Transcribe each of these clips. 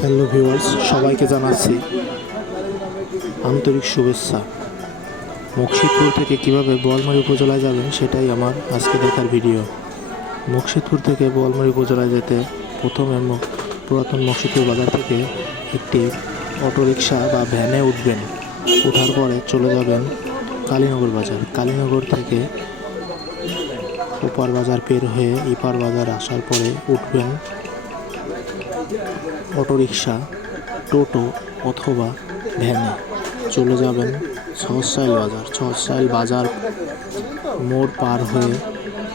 Hello viewers, সবাইকে জানাচ্ছি আন্তরিক শুভেচ্ছা। মুকশিদপুর থেকে কিভাবে বোয়ালমারী উপজেলায় যাবেন সেটাই আমার আজকে দেখার ভিডিও। মুকশিদপুর থেকে বোয়ালমারী উপজেলায় যেতে প্রথমে পুরাতন মুকশিদপুর বাজার থেকে একটি অটোরিকশা বা ভ্যানে উঠবেন। ওঠার পরে চলে যাবেন কালীনগর বাজার। কালীনগর থেকে ওপার বাজার পের হয়ে ইপার বাজার আসার পরে উঠবেন অটোরিকশা, টোটো অথবা ভ্যানে। চলে যাবেন ছহরসাইল বাজার। ছহরসাইল বাজার মোড় পার হয়ে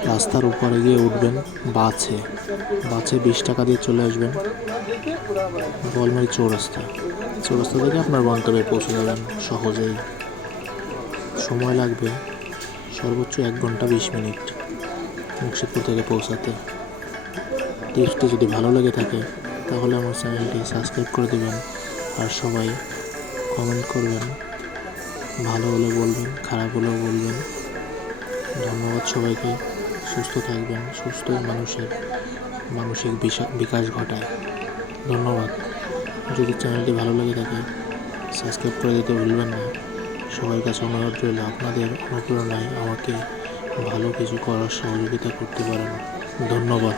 রাস্তার উপরে গিয়ে উঠবেন বাসে। 20 টাকা দিয়ে চলে আসবেন বোয়ালমারী চৌরাস্তা। চৌরাস্তা থেকে আপনার গন্তব্যে পৌঁছে যাবেন সহজেই। সময় লাগবে সর্বোচ্চ 1 ঘন্টা 20 মিনিট মুকশিদপুর থেকে পৌঁছাতে। টিপসটি যদি ভালো লেগে থাকে তাহলে আমার চ্যানেলটি সাবস্ক্রাইব করে দেবেন, আর সবাই কমেন্ট করবেন। ভালো হলে বলবেন, খারাপ হলেও বলবেন। ধন্যবাদ সবাইকে। সুস্থ থাকবেন। সুস্থ মানুষের মানসিক বিকাশ ঘটায়। ধন্যবাদ। যদি চ্যানেলটি ভালো লেগে থাকে সাবস্ক্রাইব করে দিতে ভুলবেন না। সবার কাছে অনুরোধ রইল, আপনাদের অনুপ্রেরণায় আমাকে ভালো কিছু করার সহযোগিতা করতে পারেন। ধন্যবাদ।